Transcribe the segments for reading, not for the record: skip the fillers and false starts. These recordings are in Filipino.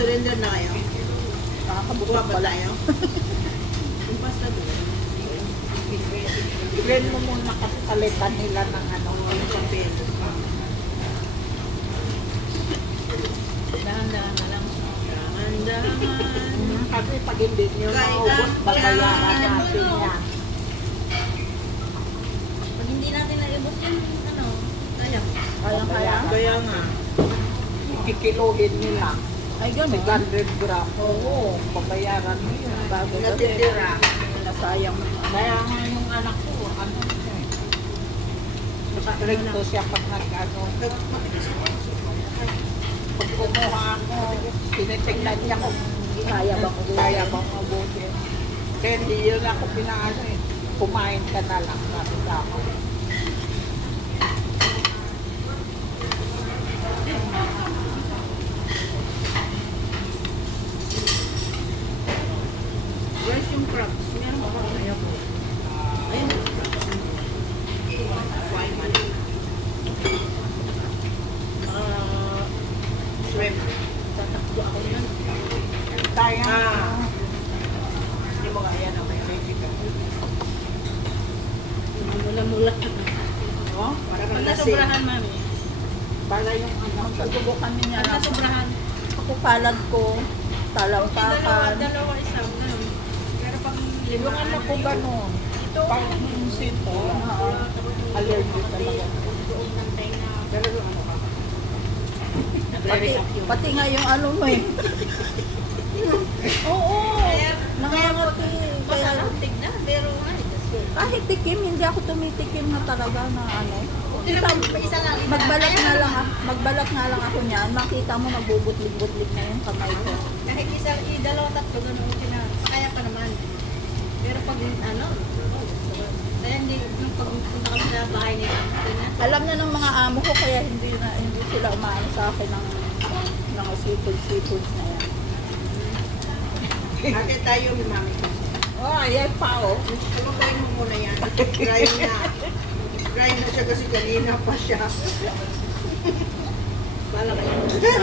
Mag-surrender na kayo. Buka Nakakabutok pa pala. tayo. Yung pasta doon. Ilan mo muna kasi palitan nila ng ano. Yung papel. Dahan-dahan na lang. Dahan-dahan. Kasi pag hindi nyo Kaya maubos, ka- babayaran kaya- natin yan. Pag hindi natin naibos yan, ano, sayang. Kaya. Kaya nga. Kikiluhin nila. Ay, gano'n. 600 gram. Oo, babayaran mo yun. Bago kasi. Natitira. Nasayang. Kaya nga yung anak ko, ano siya eh. Stricto siya pag nag-ano. Pag kumuha ako, tinitignan niya kung Kaya bang ubusin? kaya bang ubusin. Kaya hindi yun ako pinaano eh. Kumain ka na lang, sabi sa ako. Where's yung crabs? Meron ba? Ayaw ko. Ayun. Why man? Shrimp. Tatakbo ako yan. Kaya Hindi mo kaya na may baby ka. Mula-mula. oh, Para kang Pag lasing. nasobrahan, mami. para yung ano, susubukan niya Pag na nasobrahan. ako palad ko, talampakan. Dalawa isang, ganun. Pero pag lima, Yung anak ko gano'n. Ito, Pag sito, allergic talaga. doon ng tenga. Pero yung ano ka? Pati nga yung ano mo eh. Oo. Nangangati. Kaya Masarap tignan, pero ay, kahit tikim, hindi ako tumitikim na talaga na ano. isa lang. Magbalat nga lang ako, magbalat nga lang ako niyan, makita mo nagbubutlig-butlig na yung kamay ko. Kahit isa, dalawa, tatlo, ganun, kaya pa naman. Pero pag, ano, kaya hindi, nung pagpunta kami sa bahay nila, ganyan. Alam na ng mga amo ko kaya hindi sila umaano sa akin ng seafood na yan. Ate tayo ni mami ko. Oh, ayan pa oh. Kumakain mo muna yan. Dry na. Dry na siya kasi kanina pa siya. Bala kayo.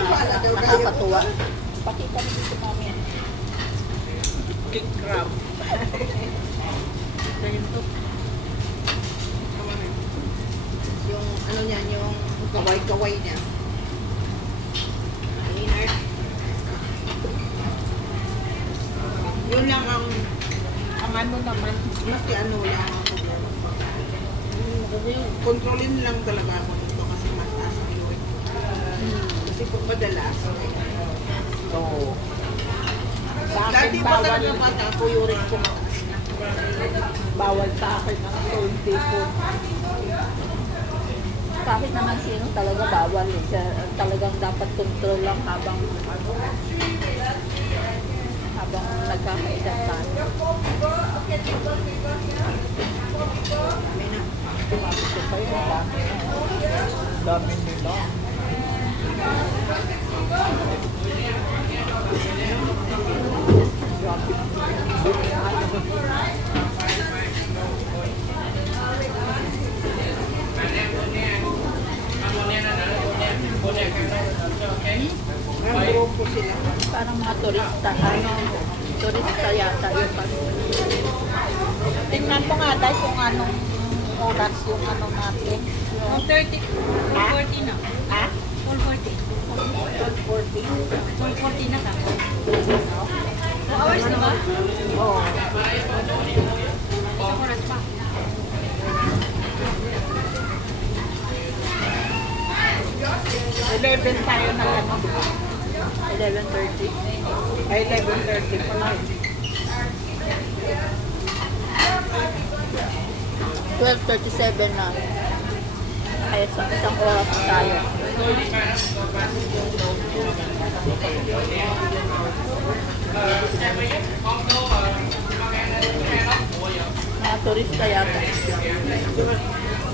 Bala daw kayo. Nakakatuwa. Pakita mo dito mami. King crab. Ganyan to. Yung ano niya, yung kaway-kaway niya. Inert. Yun lang ang Ang ano naman, mas ano lang ang problema. Kontrolin lang talaga ako dito kasi mataas ang uric. Kasi pag madalas, oh. Sa dati akin pa bawal, talaga bata ako uric ko mataas na. bawal sa akin ang soul seafood. Kahit naman sino talaga bawal eh. Talagang dapat control lang habang nagkakaedad tayo. May na. Ito pa yun, dami. Dami nila. Ang grupo sila. Parang mga turista, turista yata yun. Tingnan mo nga dahil kung anong oras yung ano natin. Ang 30, 440 na. Ha? 440. 12:40. 440 na ka. 2 hours na ba? Oo. Isang oras pa. 11 tayo na ano. 11:30. Ay, 11:30 pa lang. 12:37 na. Ay, isang oras na tayo. Mga turista yata.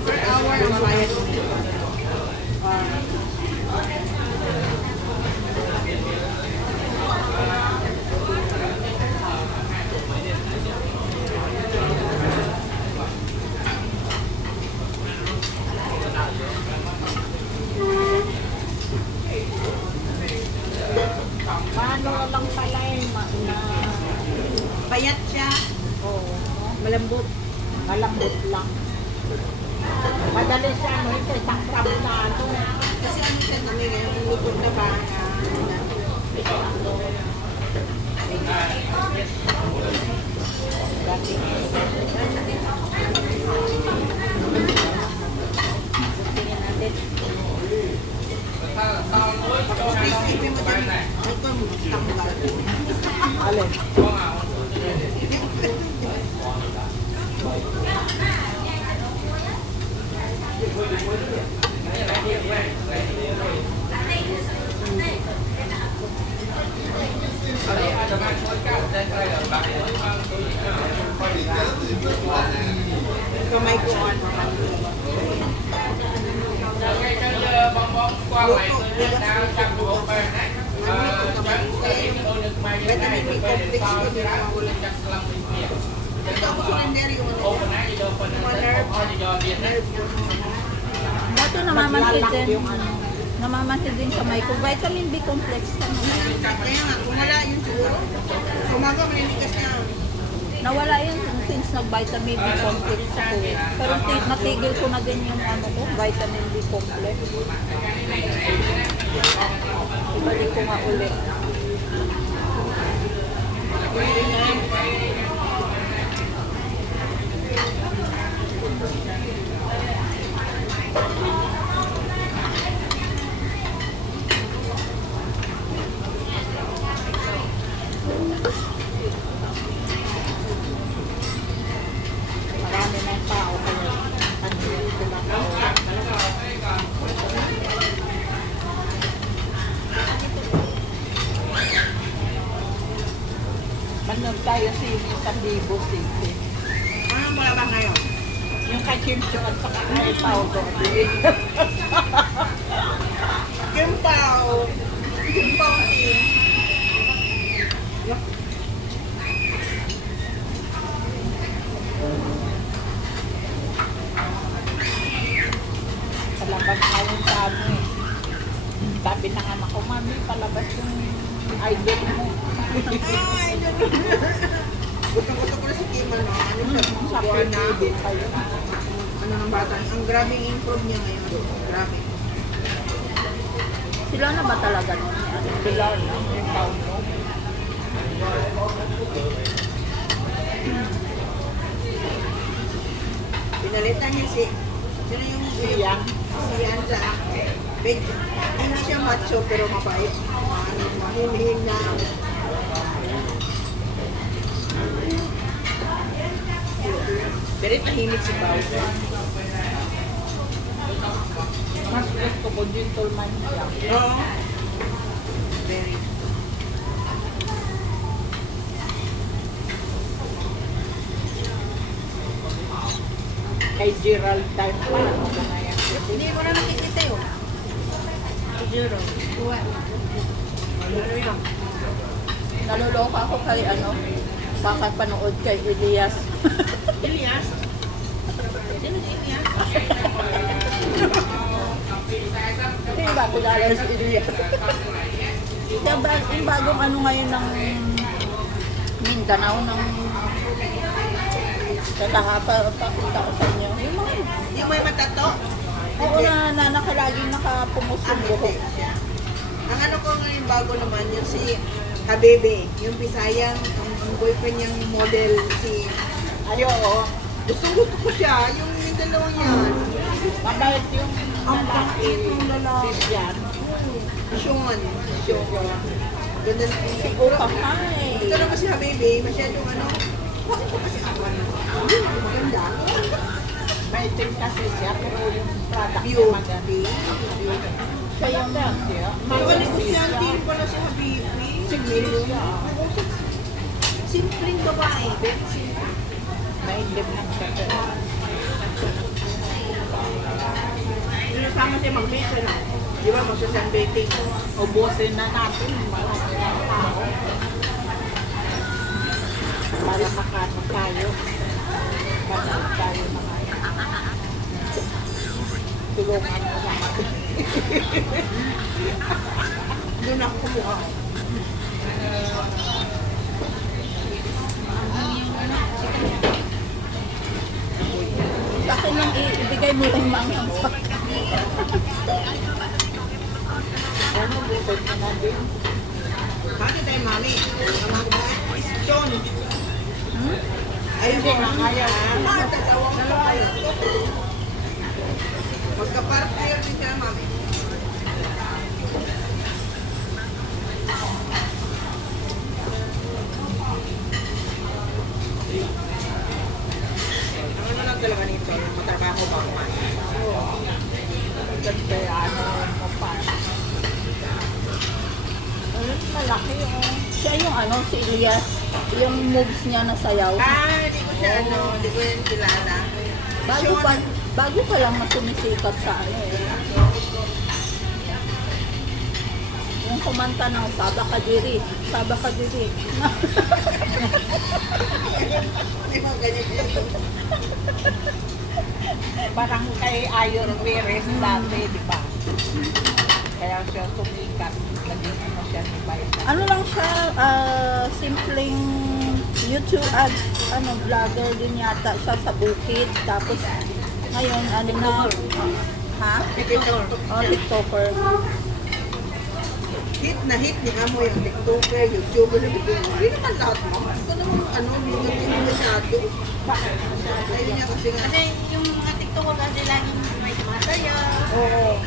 Per hour ang bayad mo dito. Man, malambot. Malambot lang. Madali siya, ano, ito, isang crab na ano. Kasi ano siya namin ngayon, yung lupot na baka. Tingnan natin. Please, ipin mo dyan. Ito, tanggal. Alin? Kamay ko ano. Vitamin B complex ko din ang ulan. Ito ako surinder yung ano. Mga nerve. Dati namamanhid din. Namamanhid din kamay ko. Vitamin B complex ka naman. Kaya nga, kung wala yun siguro. Umaga, maliligas niya. Nawala yun since nag-vitamin B complex ako eh. Pero natigil ko na din yung ano ko, vitamin B complex. Ibalik ko nga ulit. Marami ng tao kaya ano yun sila. Manood tayo sa Bibo City. Anong wala ba ngayon? Yung kay Kim Cho at saka kay Pao Dodi. Kimpaw. Kimpaw team. Palabas ngayon sa ano eh. Sabi ng anak ko, Mami, palabas yung idol mo. Ay, gusto ko na si Kim, ano? Ano siya? Sa Buwan na. PBB pa yun. Ano ng bata? Ang grabing improve niya ngayon. Grabe. Sila na ba talaga nun? Ano, sila na, yung taon mo. Pinalitan niya si... Sino yung... Siya. Si Yan sa... Hindi siya macho pero mabait. Ano, mahimihim na... Very tahimik si Pao. Mas gusto ko gentleman siya. Oo. Very. Kay Gerald time pa lang ako na yan. Hindi mo na nakikita yun. Zero. What? Ano yun? Naluloka ako kay ano, baka panood kay Elias. Elias? Sino si Elias? Hindi ba kilala si Elias? Kaya yung bagong ano ngayon ng Mindanao ng pakita ko sa inyo. Yung mga Yung may matato? oo na nakalaging nakapumus yung buhok. Ang ano ko ngayon bago naman, yung si Habebe, yung Bisayang, ang boyfriend niyang model, si... Ayo, oo. Gusto ko siya, yung Mindanao yan. Mabait yung Ang lalaki. pangit ng lalaki. Christian. Sean. Sean. Ganda na Siguro pa nga eh. Ito naman si Habebe, masyadong ano, bakit ko kasi ako ano? Maganda. Maitim kasi siya, pero yung product niya Beauty. maganda. Siya yung siya. Mawali ko siya, hindi pala si Habebe. Simple siya. Simpleng babae. Very simple. Maitim lang siya. Sama siya mag-bake na. Di ba, magsasunbaking. Ubusin na natin yung malaki ng tao. Para makano tayo. Manood tayo na kayo. Tulungan mo naman. Doon ako kumuha. akin lang ibigay mo lang yung mga Ano, bukod na na din. Kaya tayo, mami. Sean. Ayun din, kaya. Dalawa kayo. Magka-partner din sila, mami. Ano lang talaga nito? Matrabaho ba ako? Ganda ano mo pa. Ayun, malaki oh. Siya yung ano, si Elias. Yung moves niya na sayaw. Di ko siya di ko yan kilala. Bago pa lang masumisikat sa ano eh. Yung kumanta ng Saba Ka Diri. Saba Ka Diri. Di ba ganyan? Parang kay Ayor Perez dati, di ba? Kaya siya sumikat. Naging ano siya ni Baita. Ano lang siya, simpleng YouTube vlogger din yata siya sa bukid. Tapos ngayon, ano na, ha? Oh, TikToker. Hit na hit ni Amo yung TikToker, YouTuber. Hindi naman lahat mo. Ito naman hindi masyado. Ayun niya kasi nga. Kasi yung mga TikToker kasi laging may masaya. Oo.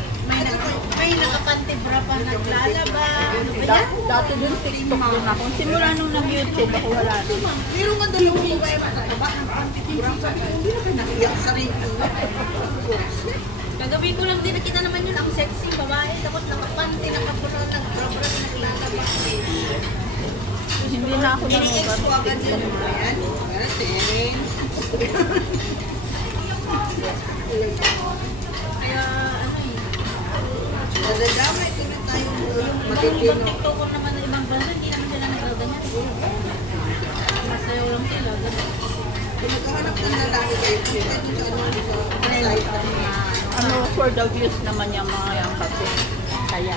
May nakapantibra pa naglalaba. Ano ba yan? Dati din TikTok din ako. Simula nung nag-YouTube ako wala din. Meron nga dalawang babae matataba ng pantikurang sabi ko, hindi na ka nakiyak sa rin. Kagabi ko lang din nakita naman yun, ang sexy babae. Tapos nakapanti, nakapuno, nagbrabra, naglalaba. Hindi na ako Ini-ex ko nanonood. agad yun. Ayan. Ayan. Kaya ano eh. Nadadamay ko na tayo Yung ibang matitino. TikToker naman ng ibang bansa, hindi naman sila nagaganyan. Masayaw lang sila. ganun. Kung nagkahanap ng lalaki kayo, pwede sa site ng mga Ano, for the views naman yung mga yan kasi. Kaya.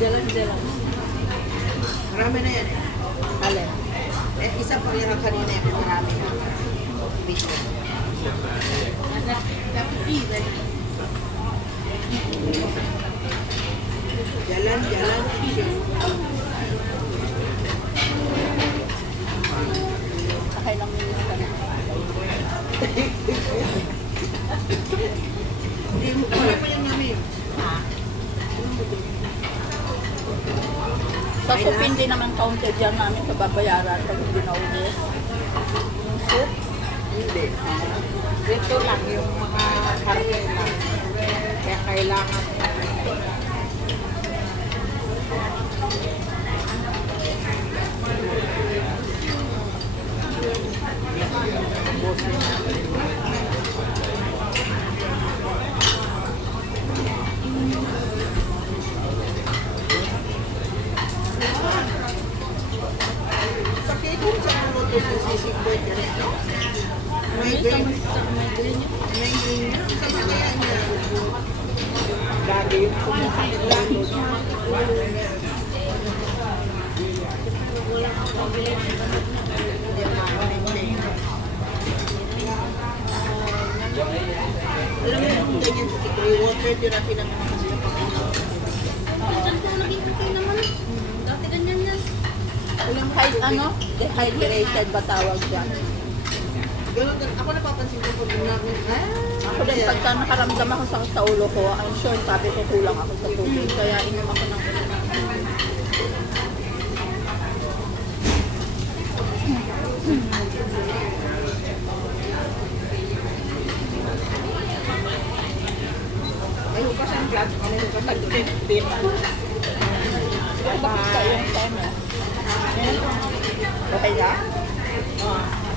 Jalan-jalan. marami na yan eh. Alin? Isa pa rin ang kanina yung marami na video. Jalan-jalan video. Sakay lang yung ka na. Hindi mo pa yan namin. Sa soup, hindi naman counted yan namin sa babayaran pag hindi naubos. Yung soup, Hindi. Ito lang yung mga karne lang. Kaya kailangan Sa kitchen sa mga to sa sisig boy ka rin, no? May green. May green na. Sa mga kaya niya. lagi yung kumakain lang. Alam mo kung ganyan sa siko, yung water therapy naman kasi sila pakain. Diyan ko naging okay naman. Dati ganyan yan. dehydrated ba tawag dyan? Ganun, ako napapansin ko pag namin, Ako din, pagka nakaramdam ako sa ulo ko, I'm sure sabi ko kulang ako sa tubig. Kaya inom ako ng may hukas ang blood, may hukas ang blood. Bakit ka yung time eh? Okay na? Ah.